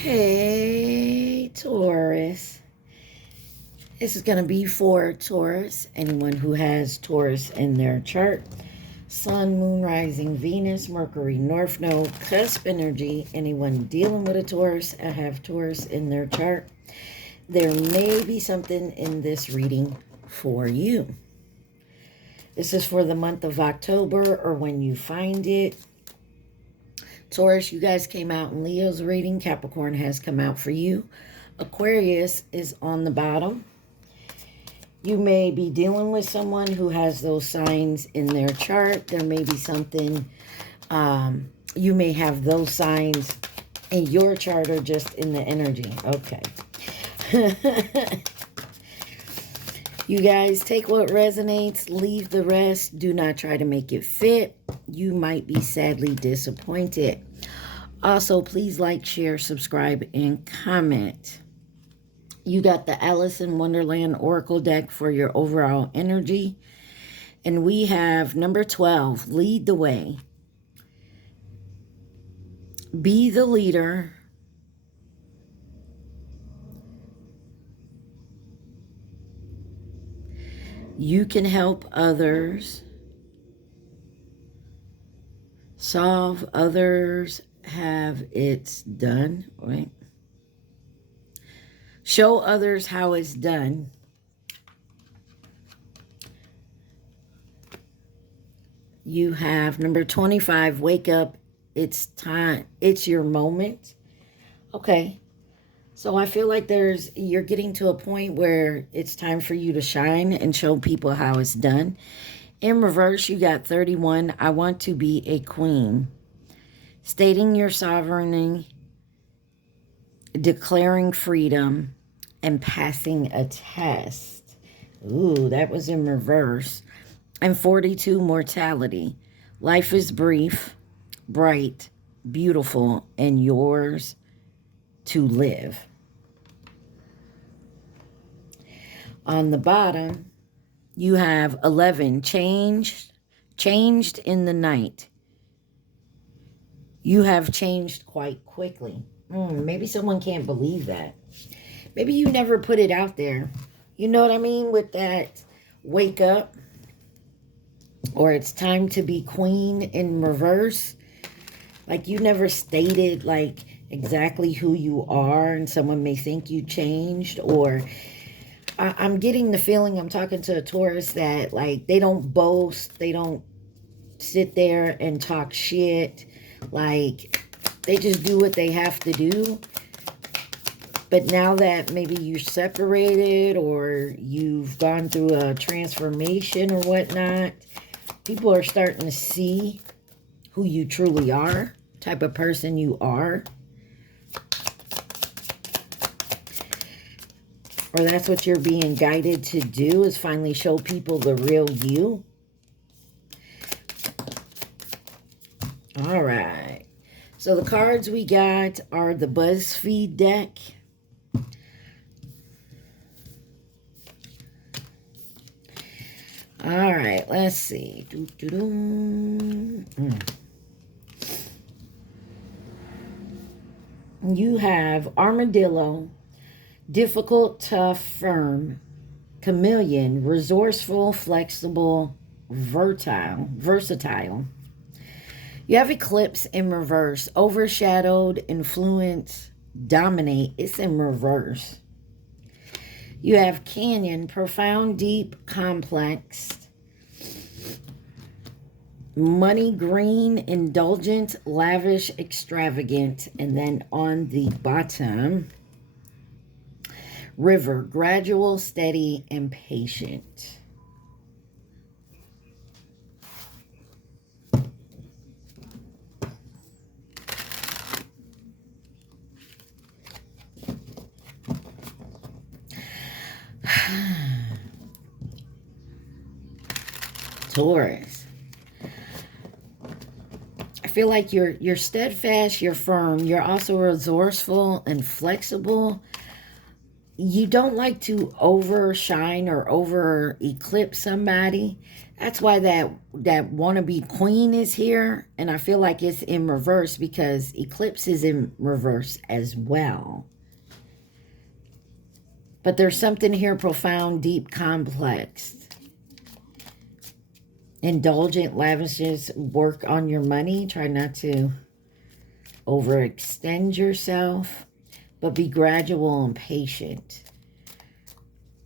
Hey, Taurus. This is going to be for Taurus, anyone who has Taurus in their chart. Sun, Moon, Rising, Venus, Mercury, North Node, cusp energy. Anyone dealing with a Taurus, I have Taurus in their chart. There may be something in this reading for you. This is for the month of October or when you find it. Taurus, you guys came out in Leo's reading. Capricorn has come out for you. Aquarius is on the bottom. You may be dealing with someone who has those signs in their chart. There may be something, you may have those signs in your chart or just in the energy. Okay. You guys take what resonates, leave the rest. Do not try to make it fit. You might be sadly disappointed. Also, please like, share, subscribe, and comment. You got the Alice in Wonderland Oracle deck for your overall energy. And we have number 12, lead the way. Be the leader. You can help others. Solve others have it's done, right? Show others how it's done. You have number 25, wake up. It's time. It's your moment. Okay. So I feel like you're getting to a point where it's time for you to shine and show people how it's done. In reverse, you got 31. I want to be a queen. Stating your sovereignty, declaring freedom, and passing a test. Ooh, that was in reverse. And 42, mortality. Life is brief, bright, beautiful, and yours to live. On the bottom, you have 11, changed in the night. You have changed quite quickly. Maybe someone can't believe that. Maybe you never put it out there. You know what I mean? With that wake up or it's time to be queen in reverse. Like you never stated like exactly who you are and someone may think you changed. Or I'm getting the feeling, I'm talking to a Taurus, that like they don't boast. They don't sit there and talk shit. Like they just do what they have to do. But now that maybe you're separated or you've gone through a transformation or whatnot, people are starting to see who you truly are, type of person you are. Or that's what you're being guided to do, is finally show people the real you. All right. So the cards we got are the BuzzFeed deck. All right, let's see. You have armadillo, difficult, tough, firm, chameleon, resourceful, flexible, versatile. You have eclipse in reverse, overshadowed, influence, dominate. It's in reverse. You have canyon, profound, deep, complex. Money, green, indulgent, lavish, extravagant. And then on the bottom, river, gradual, steady, and patient. Taurus. I feel like you're steadfast, you're firm, you're also resourceful and flexible. you don't like to overshine or over eclipse somebody. That's why that wannabe queen is here. And I feel like it's in reverse because eclipse is in reverse as well. But there's something here profound, deep, complex. Indulgent, lavishes, work on your money. Try not to overextend yourself, but be gradual and patient.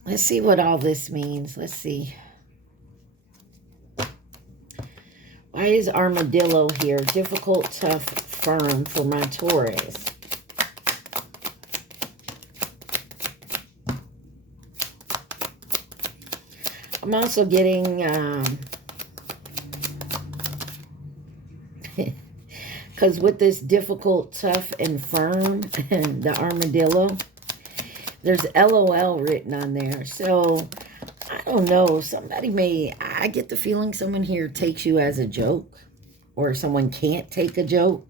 Let's see what all this means. Let's see. Why is armadillo here? Difficult, tough, firm for my Taurus. I'm also getting... because with this difficult, tough, and firm, the armadillo, there's LOL written on there. So, I don't know. Somebody may... I get the feeling someone here takes you as a joke. Or someone can't take a joke.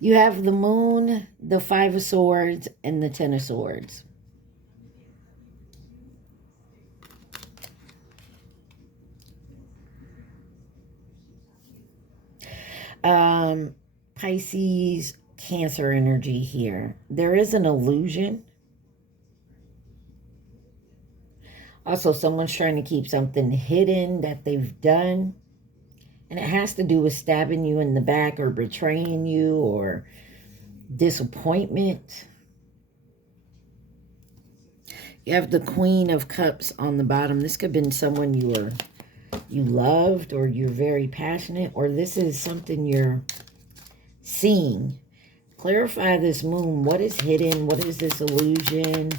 You have the moon, the 5 of swords, and the 10 of swords. Pisces, Cancer energy here. There is an illusion. Also, someone's trying to keep something hidden that they've done. And it has to do with stabbing you in the back or betraying you or disappointment. You have the Queen of Cups on the bottom. This could have been someone you loved, or you're very passionate, or this is something you're seeing. Clarify this moon. What is hidden? What is this illusion?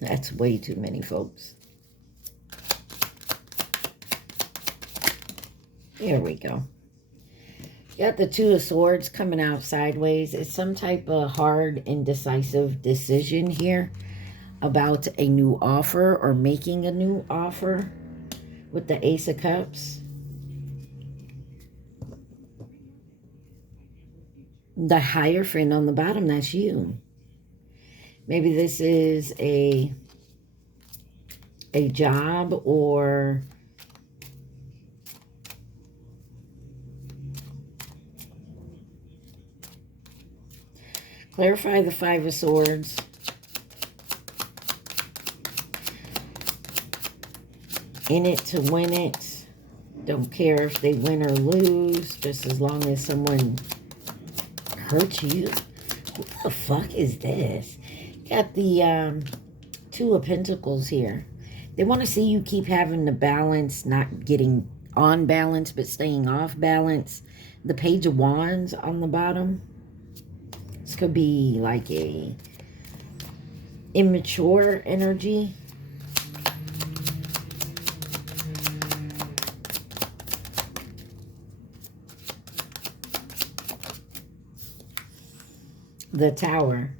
That's way too many, folks. Here we go. You got the 2 of swords coming out sideways. It's some type of hard, indecisive decision here about a new offer or making a new offer with the Ace of Cups. The Hierophant on the bottom, that's you. Maybe this is a job or clarify the 5 of swords. In it to win it. Don't care if they win or lose, just as long as someone hurts you. Who the fuck is this? Got the 2 of Pentacles here. They want to see you keep having the balance, not getting on balance, but staying off balance. The Page of Wands on the bottom. This could be like a immature energy. The Tower.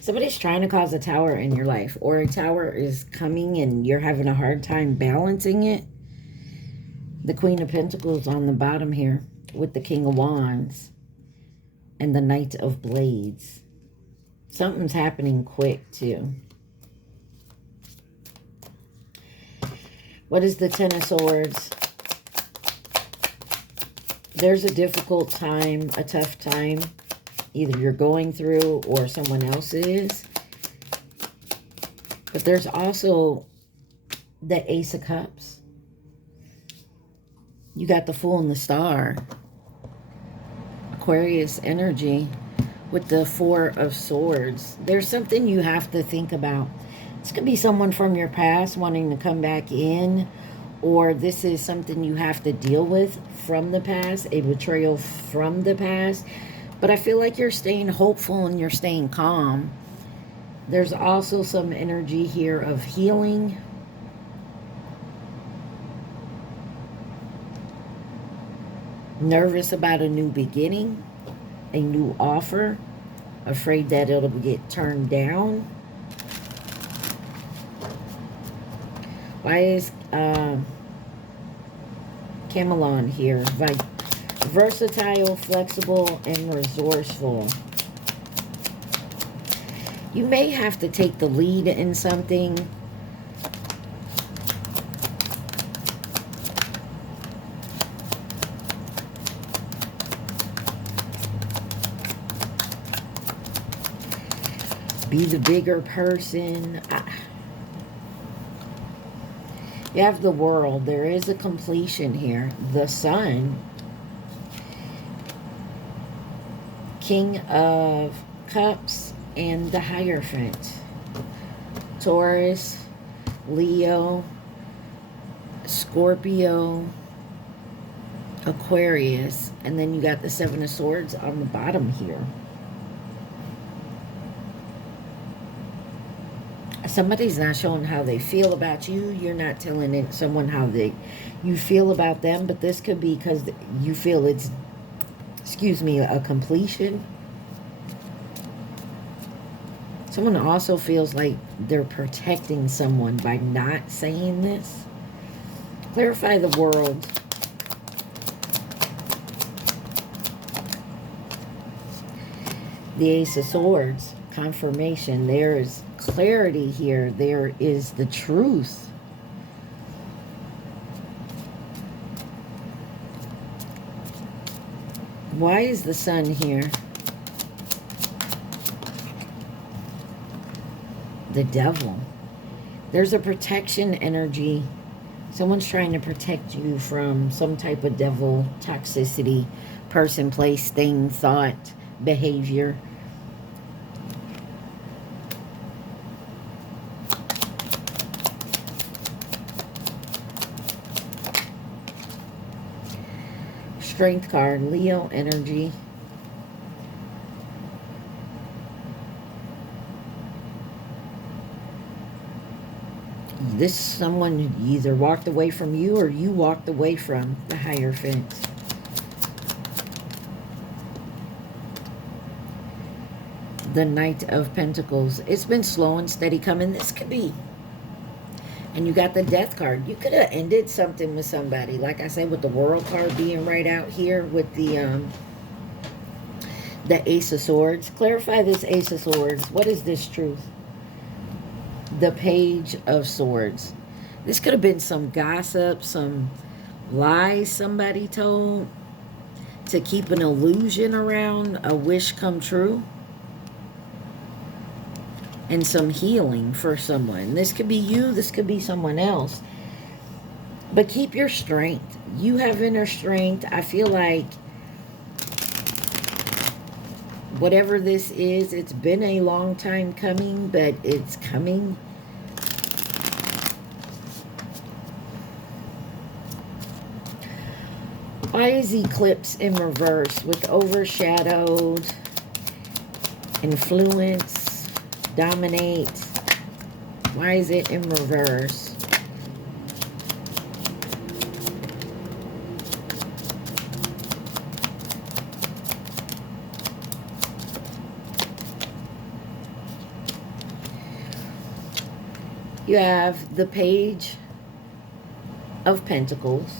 Somebody's trying to cause a tower in your life, or a tower is coming and you're having a hard time balancing it. The Queen of Pentacles on the bottom here with the King of Wands and the Knight of Blades. Something's happening quick too. What is the 10 of Swords? There's a difficult time, a tough time. Either you're going through or someone else is. But there's also the Ace of Cups. You got the Fool and the Star. Aquarius energy with the 4 of Swords. There's something you have to think about. This could be someone from your past wanting to come back in, or this is something you have to deal with from the past, a betrayal from the past. But I feel like you're staying hopeful and you're staying calm. There's also some energy here of healing. Nervous about a new beginning, a new offer. Afraid that it'll get turned down. Why is Camelon here? Versatile, flexible, and resourceful. You may have to take the lead in something. Be the bigger person. You have the World. There is a completion here. The Sun. King of Cups and the Hierophant. Taurus, Leo, Scorpio, Aquarius. And then you got the Seven of Swords on the bottom here. Somebody's not showing how they feel about you. You're not telling someone how you feel about them. But this could be because you feel it's, excuse me, a completion. Someone also feels like they're protecting someone by not saying this. Clarify the World. The Ace of Swords. Confirmation. There is clarity here. There is the truth. Why is the Sun here? The Devil. There's a protection energy. Someone's trying to protect you from some type of devil toxicity, person, place, thing, thought, behavior. Strength card, Leo energy. This someone either walked away from you or you walked away from the Hierophant. The Knight of Pentacles. It's been slow and steady coming. This could be. And you got the Death card. You could have ended something with somebody. Like I said, with the World card being right out here with the Ace of Swords. Clarify this Ace of Swords. What is this truth? The Page of Swords. This could have been some gossip, some lies somebody told to keep an illusion around a wish come true. And some healing for someone. This could be you. This could be someone else. But keep your strength. You have inner strength. I feel like whatever this is, it's been a long time coming, but it's coming. Why is Eclipse in reverse with overshadowed, influence, dominate? Why is it in reverse? You have the Page of Pentacles.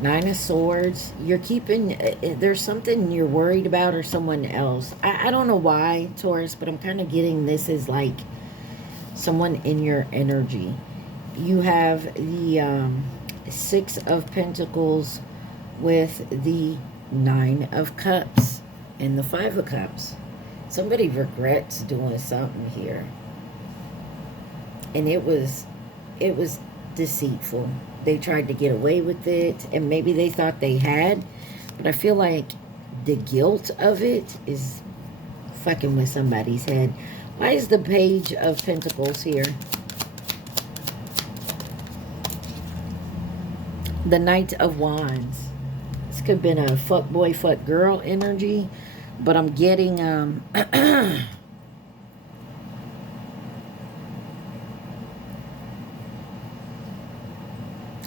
Nine of Swords. You're keeping, there's something you're worried about or someone else. I don't know why, Taurus, but I'm kind of getting this as like someone in your energy. You have the Six of Pentacles with the Nine of Cups and the Five of Cups. Somebody regrets doing something here. And it was deceitful. They tried to get away with it, and maybe they thought they had, but I feel like the guilt of it is fucking with somebody's head. Why is the Page of Pentacles here? The Knight of Wands. This could have been a fuck boy, fuck girl energy, but I'm getting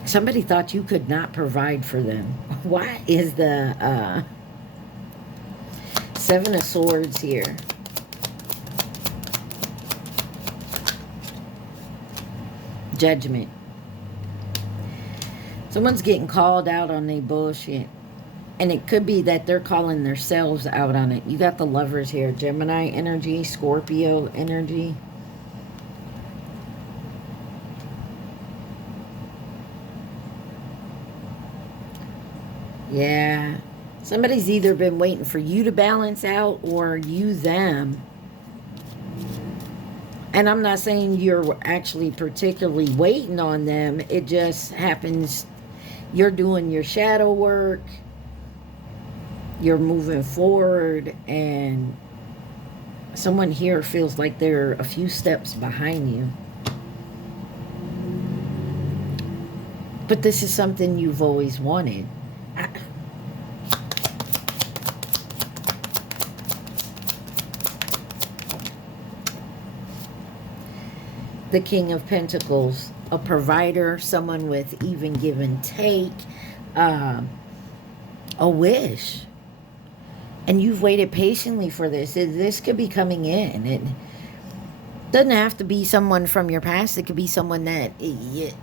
somebody thought you could not provide for them. Why is the Seven of Swords here. Judgment. Someone's getting called out on their bullshit. And it could be that they're calling themselves out on it. You got the Lovers here. Gemini energy, Scorpio energy. Yeah. Somebody's either been waiting for you to balance out or you them. And I'm not saying you're actually particularly waiting on them. It just happens you're doing your shadow work. You're moving forward, and someone here feels like they're a few steps behind you. But this is something you've always wanted. The King of Pentacles, a provider, someone with even give and take, a wish. And you've waited patiently for this. This could be coming in. It doesn't have to be someone from your past. It could be someone that you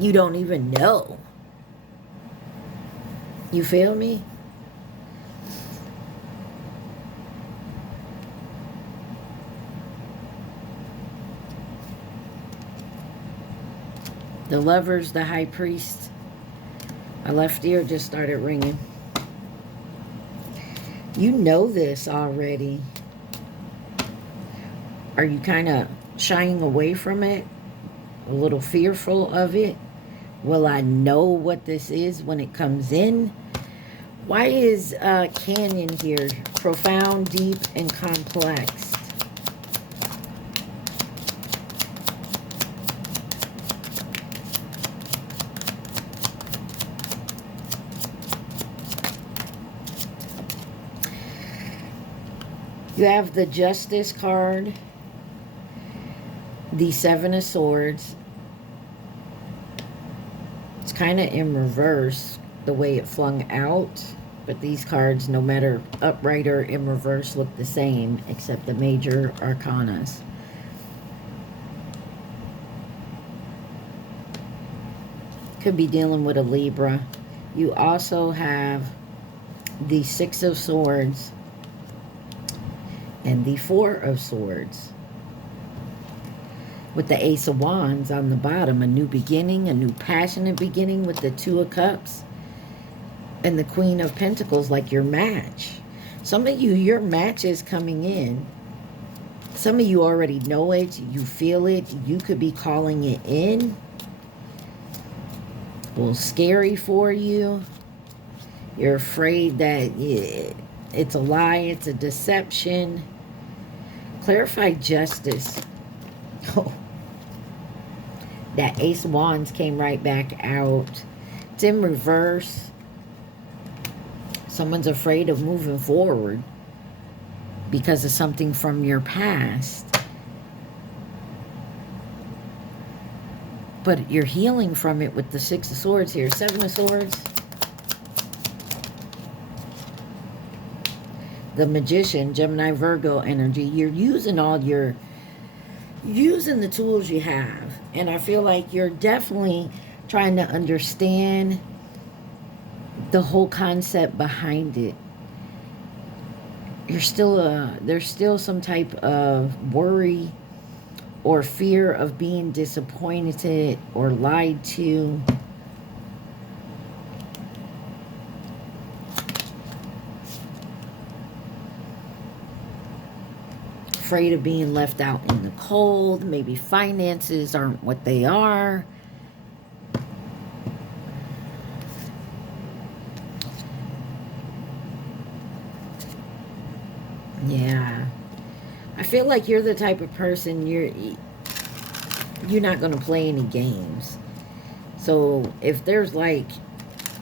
don't even know. You feel me? The Lovers, the High Priest. My left ear just started ringing. You know this already. Are you kind of shying away from it? A little fearful of it? Will I know what this is when it comes in? Why is Canyon here? Profound, deep, and complex. You have the Justice card, the Seven of Swords. It's kind of in reverse, the way it flung out. But these cards, no matter upright or in reverse, look the same, except the major arcanas. Could be dealing with a Libra. You also have the Six of Swords and the Four of Swords. With the Ace of Wands on the bottom, a new beginning, a new passionate beginning with the Two of Cups. And the Queen of Pentacles, like your match. Some of you, your match is coming in. Some of you already know it. You feel it. You could be calling it in. A little scary for you. You're afraid that it's a lie. It's a deception. Clarify justice. Oh. That Ace of Wands came right back out. It's in reverse. Someone's afraid of moving forward because of something from your past. But you're healing from it with the Six of Swords here. Seven of Swords. The Magician, Gemini, Virgo energy. You're using using the tools you have. And I feel like you're definitely trying to understand the whole concept behind it. There's still some type of worry or fear of being disappointed or lied to. Afraid of being left out in the cold. Maybe finances aren't what they are. Yeah. I feel like you're the type of person, you're not going to play any games. So if there's like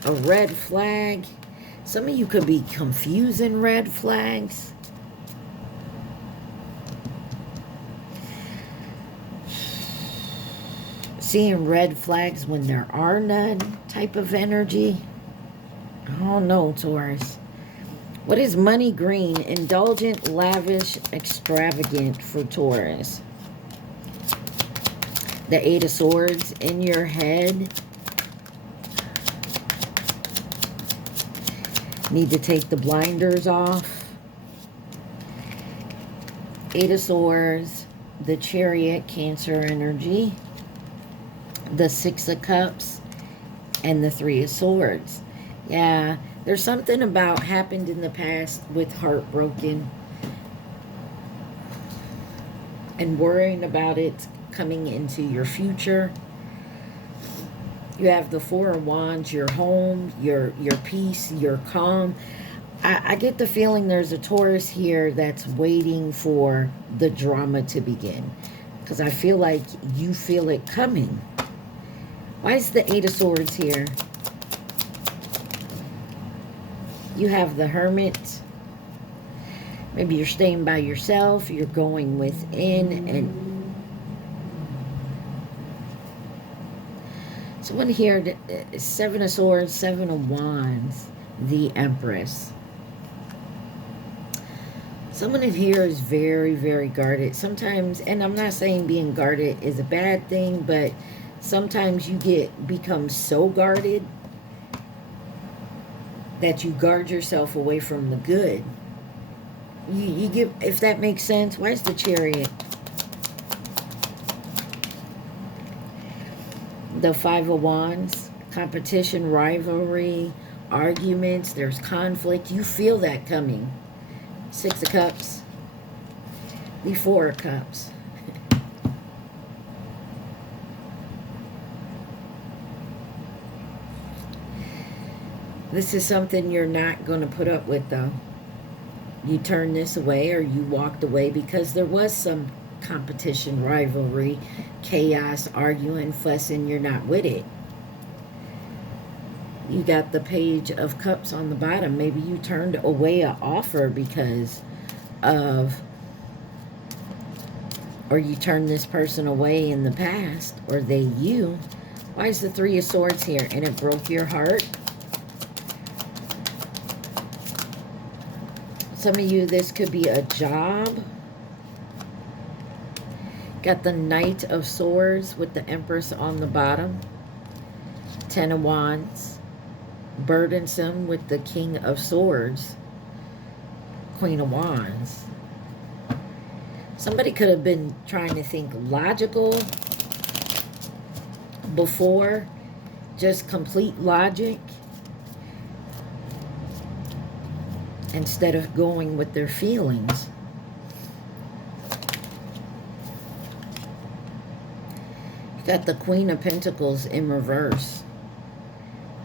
a red flag, some of you could be confusing red flags. Seeing red flags when there are none type of energy. I don't know, Taurus. What is money green? Indulgent, lavish, extravagant for Taurus. The Eight of Swords in your head. Need to take the blinders off. Eight of Swords. The Chariot, Cancer energy. The Six of Cups. And the Three of Swords. Yeah, there's something about happened in the past with heartbroken. And worrying about it coming into your future. You have the Four of Wands, your home, your peace, your calm. I get the feeling there's a Taurus here that's waiting for the drama to begin. Because I feel like you feel it coming. Why is the Eight of Swords here? You have the Hermit. Maybe you're staying by yourself. You're going within. And someone here, Seven of Swords, Seven of Wands, the Empress. Someone in here is very, very guarded. Sometimes, and I'm not saying being guarded is a bad thing, but sometimes you become so guarded that you guard yourself away from the good. You give, if that makes sense. Why is the Chariot? The Five of Wands, competition, rivalry, arguments, there's conflict. You feel that coming. Six of Cups, the Four of Cups. This is something you're not going to put up with, though. You turned this away, or you walked away because there was some competition, rivalry, chaos, arguing, fussing. You're not with it. You got the Page of Cups on the bottom. Maybe you turned away an offer because of, or you turned this person away in the past, or they you. Why is the Three of Swords here? And it broke your heart. Some of you, this could be a job. Got the Knight of Swords with the Empress on the bottom. Ten of Wands. Burdensome with the King of Swords. Queen of Wands. Somebody could have been trying to think logical before. Just complete logic. Instead of going with their feelings. Got the Queen of Pentacles in reverse.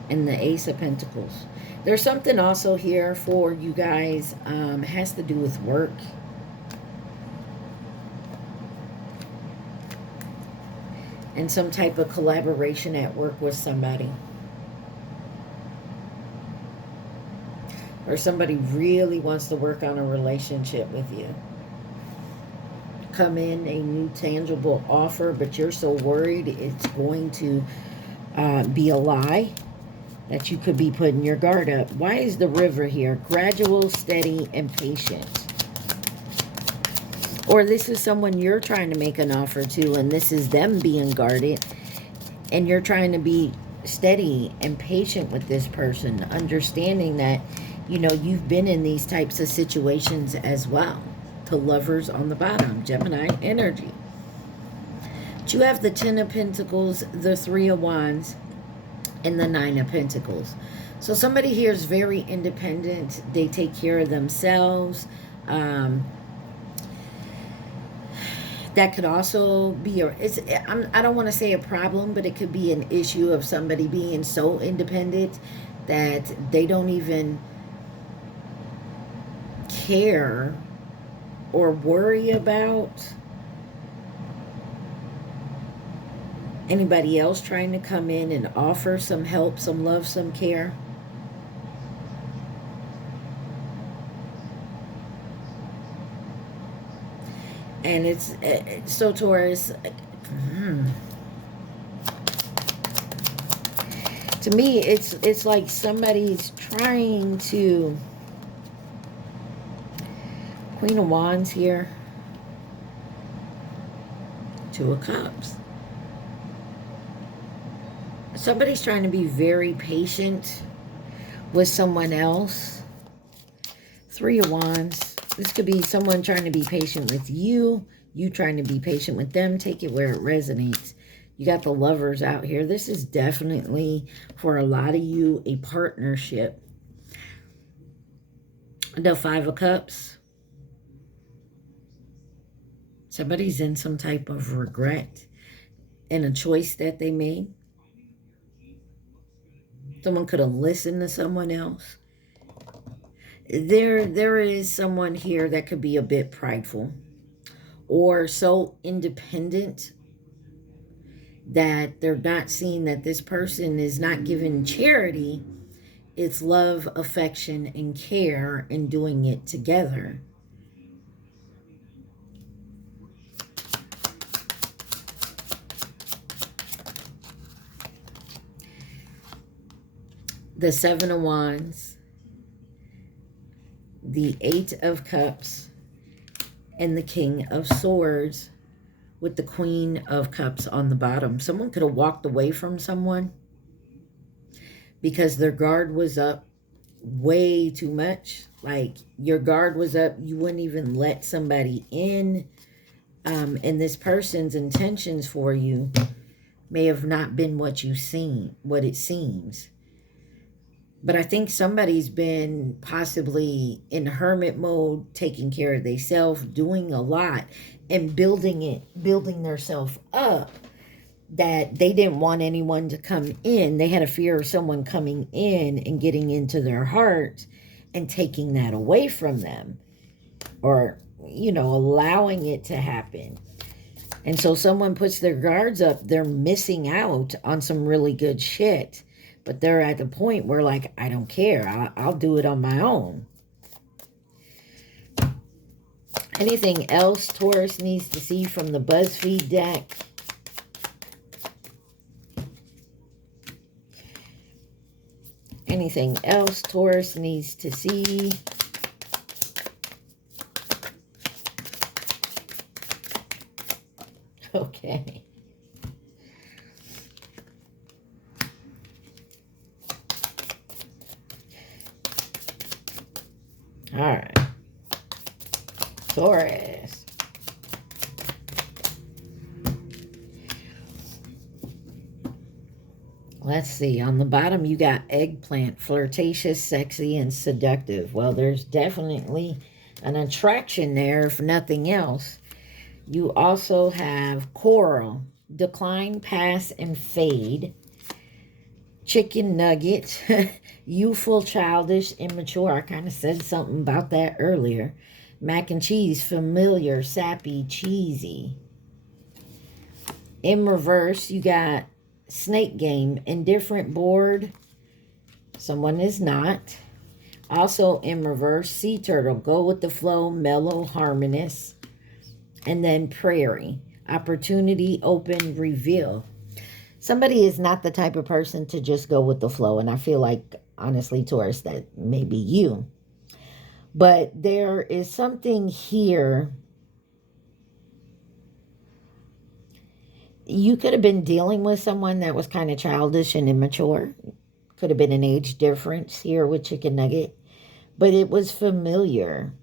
And the Ace of Pentacles. There's something also here for you guys. Has to do with work. And some type of collaboration at work with somebody. Or somebody really wants to work on a relationship with you. Come in a new tangible offer, but you're so worried it's going to be a lie that you could be putting your guard up. Why is the River here? Gradual, steady, and patient. Or this is someone you're trying to make an offer to, and this is them being guarded, and you're trying to be steady and patient with this person, understanding that, you know, you've been in these types of situations as well. The Lovers on the bottom, Gemini energy. But you have the Ten of Pentacles, the Three of Wands, and the Nine of Pentacles. So somebody here is very independent. They take care of themselves. That could also be I don't want to say a problem, but it could be an issue of somebody being so independent that they don't even care or worry about anybody else trying to come in and offer some help, some love, some care. And it's so Taurus, to me, it's like somebody's trying to Queen of Wands here. Two of Cups. Somebody's trying to be very patient with someone else. Three of Wands. This could be someone trying to be patient with you. You trying to be patient with them. Take it where it resonates. You got the Lovers out here. This is definitely, for a lot of you, a partnership. The Five of Cups. Somebody's in some type of regret in a choice that they made. Someone could have listened to someone else. There is someone here that could be a bit prideful or so independent that they're not seeing that this person is not giving charity. It's love, affection, and care, and doing it together. The Seven of Wands, the Eight of Cups, and the King of Swords with the Queen of Cups on the bottom. Someone could have walked away from someone because their guard was up way too much. Like, your guard was up. You wouldn't even let somebody in. And this person's intentions for you may have not been what it seems. But I think somebody's been possibly in hermit mode, taking care of themselves, doing a lot, and building themselves up, that they didn't want anyone to come in. They had a fear of someone coming in and getting into their heart and taking that away from them, or, you know, allowing it to happen. And so someone puts their guards up, they're missing out on some really good shit. But they're at the point where, like, I don't care. I'll do it on my own. Anything else Taurus needs to see from the BuzzFeed deck? Anything else Taurus needs to see? Okay. All right. Taurus. Let's see. On the bottom, you got eggplant. Flirtatious, sexy, and seductive. Well, there's definitely an attraction there, if nothing else. You also have coral. Decline, pass, and fade. Chicken nugget. Youthful, childish, immature. I kind of said something about that earlier. Mac and cheese. Familiar, sappy, cheesy. In reverse, you got snake game. Indifferent, bored. Someone is not. Also in reverse, sea turtle. Go with the flow, mellow, harmonious. And then prairie. Opportunity, open, reveal. Somebody is not the type of person to just go with the flow. And I feel like, honestly, Taurus, that may be you. But there is something here. You could have been dealing with someone that was kind of childish and immature. Could have been an age difference here with Chicken Nugget. But it was familiar.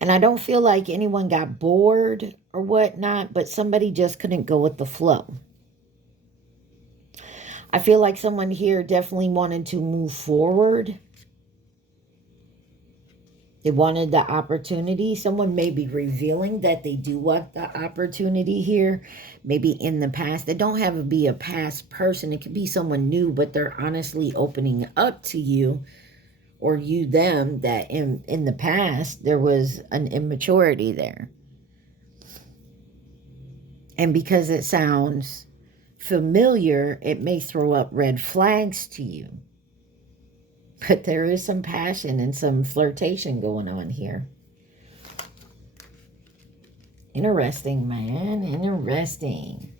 And I don't feel like anyone got bored or whatnot, but somebody just couldn't go with the flow. I feel like someone here definitely wanted to move forward. They wanted the opportunity. Someone may be revealing that they do want the opportunity here. Maybe in the past. They don't have to be a past person. It could be someone new, but they're honestly opening up to you, or you them, that in the past there was an immaturity there. And because it sounds familiar, it may throw up red flags to you. But there is some passion and some flirtation going on here. Interesting, man. Interesting.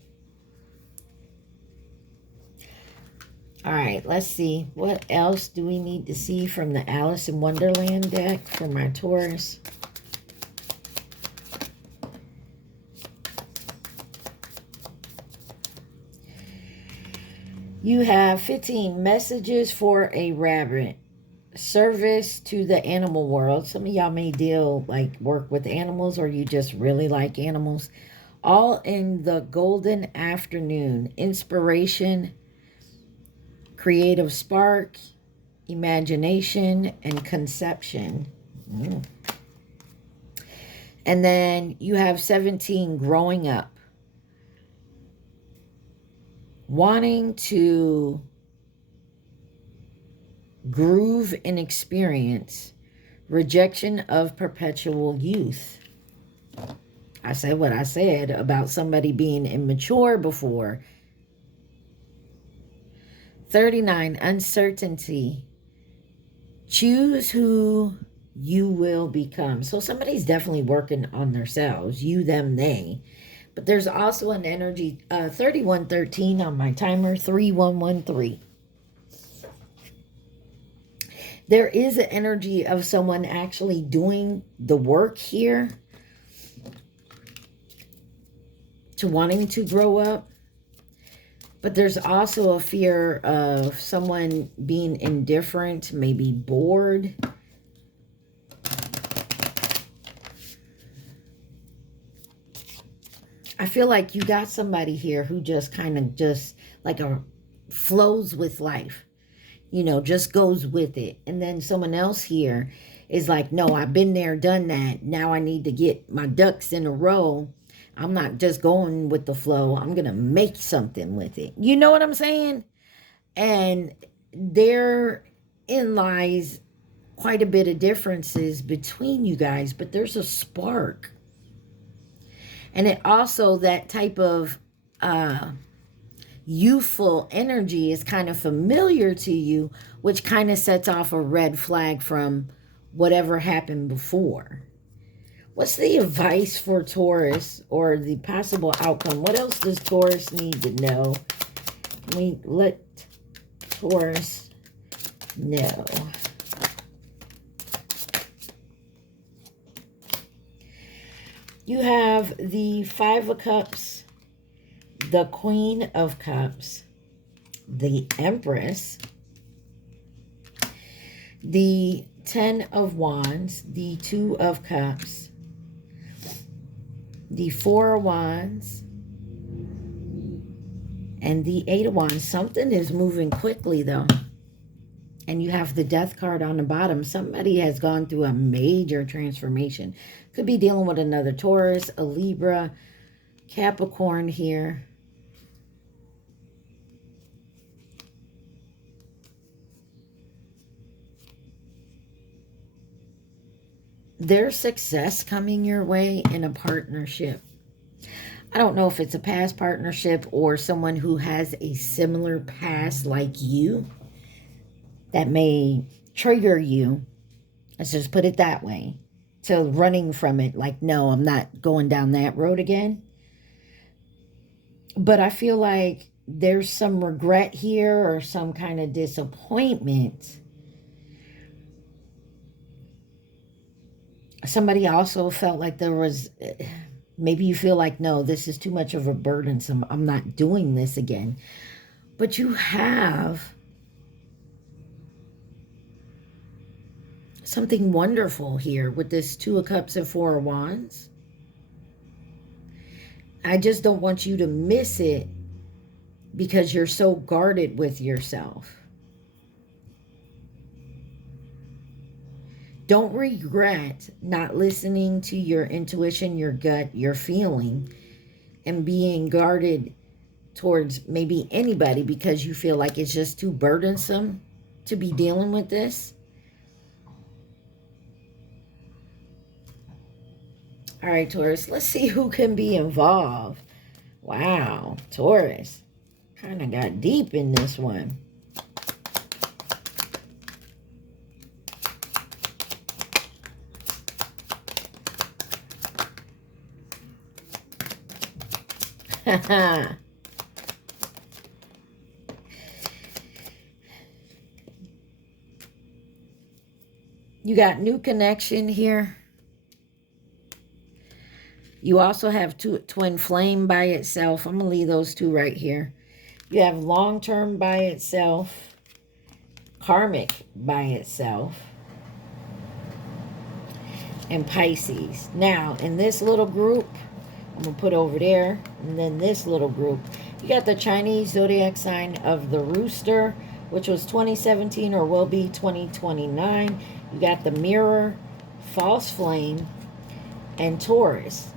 All right, let's see. What else do we need to see from the Alice in Wonderland deck for my Taurus? You have 15 messages for a rabbit. Service to the animal world. Some of y'all may work with animals, or you just really like animals. All in the golden afternoon. Inspiration, creative spark, imagination, and conception. And then you have 17, growing up. Wanting to groove and experience. Rejection of perpetual youth. I said what I said about somebody being immature before. 39, uncertainty. Choose who you will become. So somebody's definitely working on themselves. You, them, they. But there's also an energy, 3113 on my timer, 3113. There is an energy of someone actually doing the work here to wanting to grow up. But there's also a fear of someone being indifferent, maybe bored. I feel like you got somebody here who just kind of flows with life. You know, just goes with it. And then someone else here is like, no, I've been there, done that. Now I need to get my ducks in a row. I'm not just going with the flow. I'm going to make something with it. You know what I'm saying? And therein lies quite a bit of differences between you guys. But there's a spark. And it also, that type of youthful energy is kind of familiar to you, which kind of sets off a red flag from whatever happened before. What's the advice for Taurus, or the possible outcome? What else does Taurus need to know? Can we let Taurus know? You have the 5 of Cups, the Queen of Cups, the Empress, the 10 of Wands, the 2 of Cups, the 4 of Wands, and the 8 of Wands. Something is moving quickly, though. And you have the Death card on the bottom. Somebody has gone through a major transformation. Could be dealing with another Taurus, a Libra, Capricorn here. There's success coming your way in a partnership. I don't know if it's a past partnership or someone who has a similar past like you that may trigger you, let's just put it that way, to running from it, like, no, I'm not going down that road again. But I feel like there's some regret here or some kind of disappointment. Somebody also felt like there was, maybe you feel like, no, this is too much of a burdensome, I'm not doing this again. But you have something wonderful here with this 2 of Cups and 4 of Wands. I just don't want you to miss it because you're so guarded with yourself. Don't regret not listening to your intuition, your gut, your feeling, and being guarded towards maybe anybody because you feel like it's just too burdensome to be dealing with this. All right, Taurus, let's see who can be involved. Wow, Taurus kind of got deep in this one. You got new connection here. You also have twin flame by itself. I'm going to leave those two right here. You have long-term by itself. Karmic by itself. And Pisces. Now, in this little group, I'm going to put over there. And then this little group. You got the Chinese zodiac sign of the Rooster, which was 2017 or will be 2029. You got the Mirror, False Flame, and Taurus.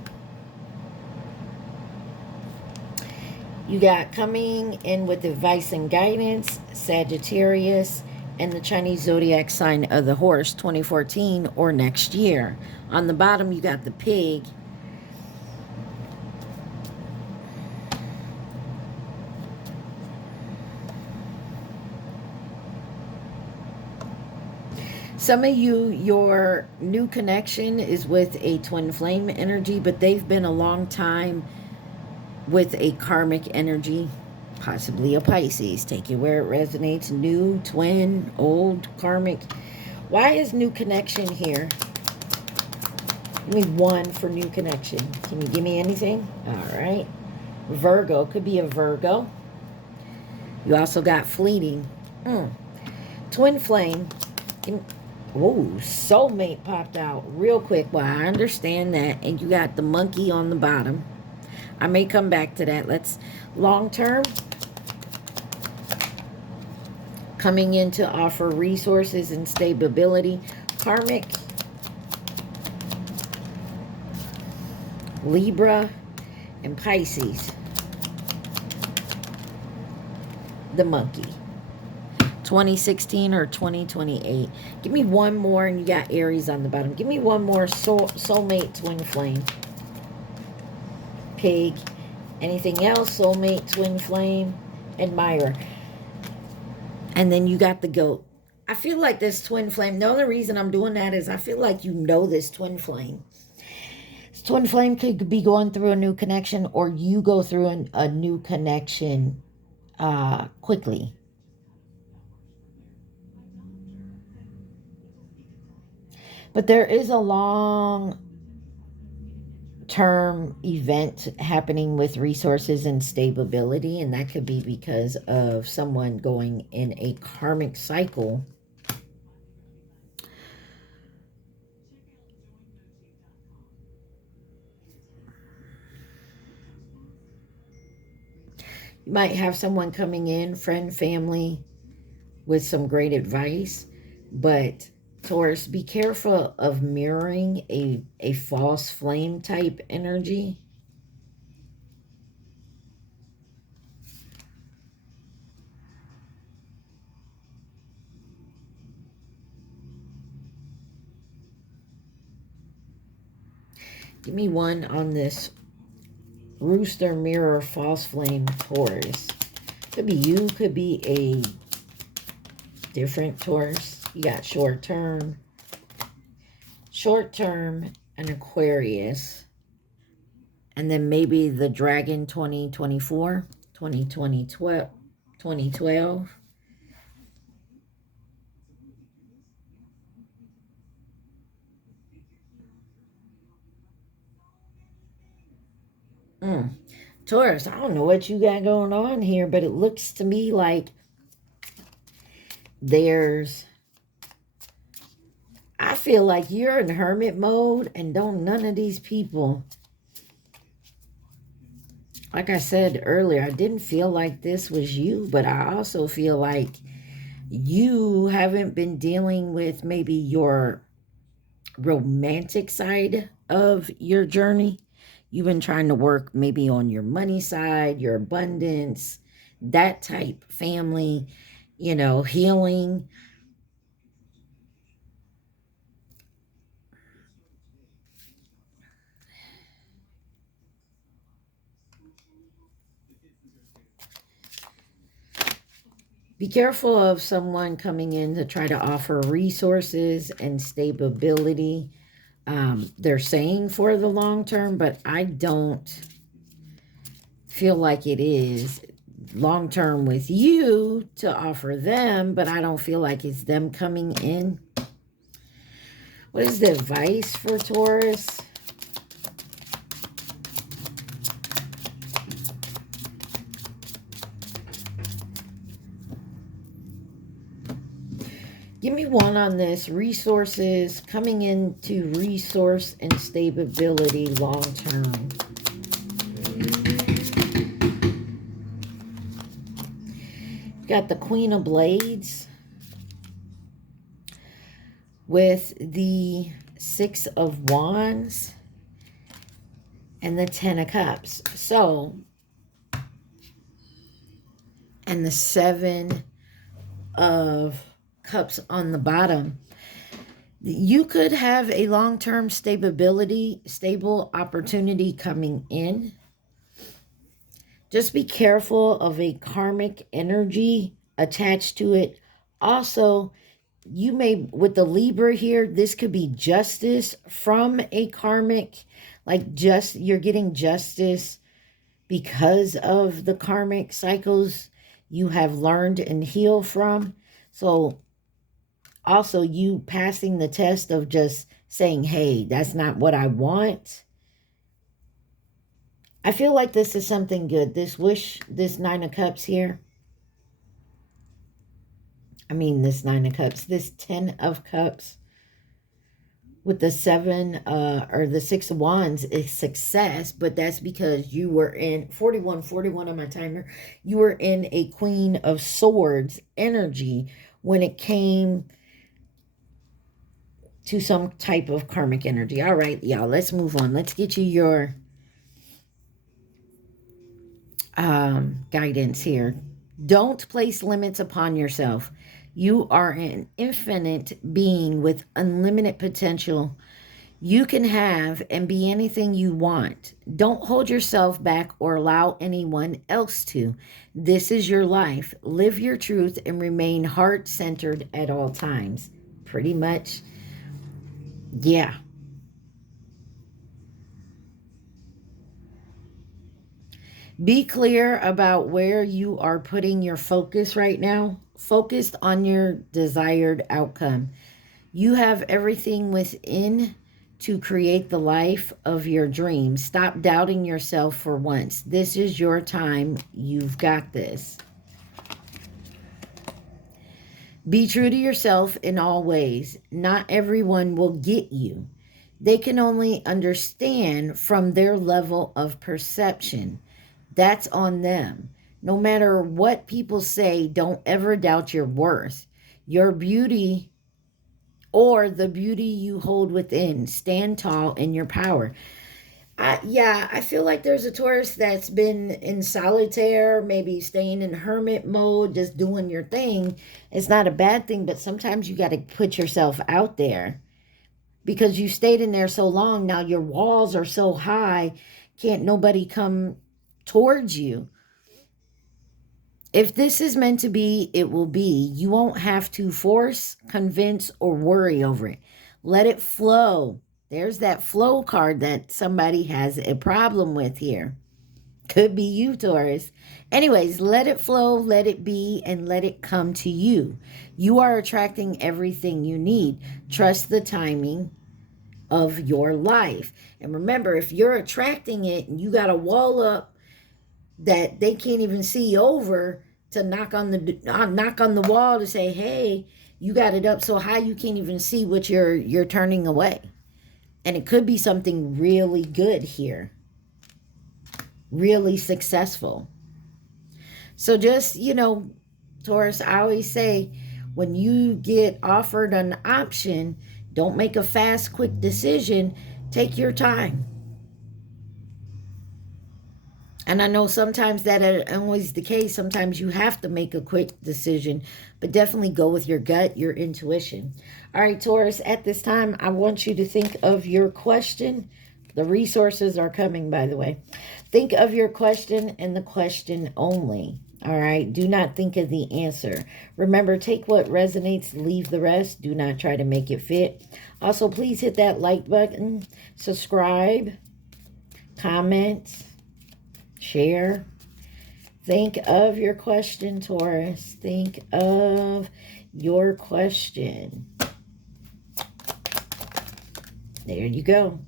You got coming in with advice and guidance, Sagittarius, and the Chinese zodiac sign of the Horse, 2014 or next year. On the bottom, you got the Pig. Some of you, your new connection is with a twin flame energy, but they've been a long time with a karmic energy, possibly a Pisces. Take it where it resonates. New, twin, old, karmic. Why is new connection here? Give me one for new connection. Can you give me anything? All right. Virgo. Could be a Virgo. You also got fleeting. Twin flame. Oh, soulmate popped out real quick. Well, I understand that. And you got the monkey on the bottom. I may come back to that. Let's long term. Coming in to offer resources and stability. Karmic. Libra and Pisces. The monkey. 2016 or 2028. Give me one more, and you got Aries on the bottom. Give me one more soulmate twin flame. Pig. Anything else? Soulmate twin flame. Admirer. And then you got the goat. I feel like this twin flame, the only reason I'm doing that is I feel like you know this twin flame. This twin flame could be going through a new connection, or you go through a new connection quickly. But there is a long-term event happening with resources and stability, and that could be because of someone going in a karmic cycle. You might have someone coming in, friend, family, with some great advice, but Taurus, be careful of mirroring a false flame type energy. Give me one on this Rooster, Mirror, False Flame, Taurus. Could be you, could be a different Taurus. You got short term, and Aquarius. And then maybe the Dragon 2024, 2012. Taurus, I don't know what you got going on here, but it looks to me like I feel like you're in hermit mode, and none of these people, like I said earlier, I didn't feel like this was you, but I also feel like you haven't been dealing with maybe your romantic side of your journey. You've been trying to work maybe on your money side, your abundance, that type, family, healing. Be careful of someone coming in to try to offer resources and stability. They're saying for the long term, but I don't feel like it is long term with you to offer them, but I don't feel like it's them coming in. What is the advice for Taurus? Give me one on this. Resources, coming into resource and stability long term. Got the Queen of Blades with the Six of Wands and the Ten of Cups. So, and the Seven of Cups on the bottom. You could have a long-term stable opportunity coming in. Just be careful of a karmic energy attached to it. Also, you may, with the Libra here, this could be justice from a karmic, like you're getting justice because of the karmic cycles you have learned and healed from. So also you passing the test of just saying, hey, that's not what I want. I feel like this is something good. This Nine of Cups here. This Nine of Cups, this 10 of Cups with the or the Six of Wands is success, but that's because you were in 41 on my timer. You were in a Queen of Swords energy when it came to some type of karmic energy. All right, y'all, let's move on. Let's get you your guidance here. Don't place limits upon yourself. You are an infinite being with unlimited potential. You can have and be anything you want. Don't hold yourself back or allow anyone else to. This is your life. Live your truth and remain heart-centered at all times. Pretty much, yeah. Be clear about where you are putting your focus right now. Focused on your desired outcome. You have everything within to create the life of your dreams. Stop doubting yourself for once. This is your time. You've got this. Be true to yourself in all ways. Not everyone will get you. They can only understand from their level of perception. That's on them. No matter what people say, don't ever doubt your worth, your beauty, or the beauty you hold within. Stand tall in your power. I feel like there's a Taurus that's been in solitaire, maybe staying in hermit mode, just doing your thing. It's not a bad thing, but sometimes you got to put yourself out there because you stayed in there so long. Now your walls are so high, can't nobody come towards you. If this is meant to be, it will be. You won't have to force, convince, or worry over it. Let it flow. There's that flow card that somebody has a problem with here. Could be you, Taurus. Anyways, let it flow, let it be, and let it come to you. You are attracting everything you need. Trust the timing of your life. And remember, if you're attracting it and you got a wall up that they can't even see over, to knock on the wall to say, hey, you got it up so high you can't even see what you're turning away. And it could be something really good here, really successful. So just, Taurus, I always say, when you get offered an option, don't make a fast, quick decision. Take your time. And I know sometimes that isn't always the case. Sometimes you have to make a quick decision, but definitely go with your gut, your intuition. All right, Taurus, at this time, I want you to think of your question. The resources are coming, by the way. Think of your question and the question only. All right, do not think of the answer. Remember, take what resonates, leave the rest. Do not try to make it fit. Also, please hit that like button, subscribe, comment, share. Think of your question, Taurus. Think of your question. There you go.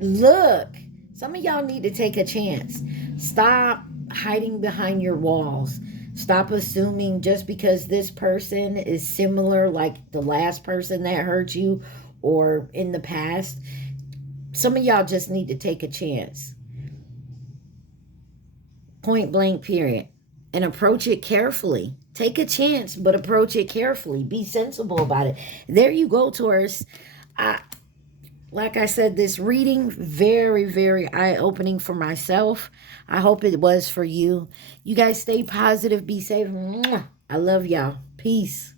Look, some of y'all need to take a chance. Stop hiding behind your walls. Stop assuming just because this person is similar, like the last person that hurt you or in the past. Some of y'all just need to take a chance. Point blank, period. And approach it carefully. Take a chance, but approach it carefully. Be sensible about it. There you go, Taurus. Like I said, this reading, very, very eye-opening for myself. I hope it was for you. You guys stay positive. Be safe. I love y'all. Peace.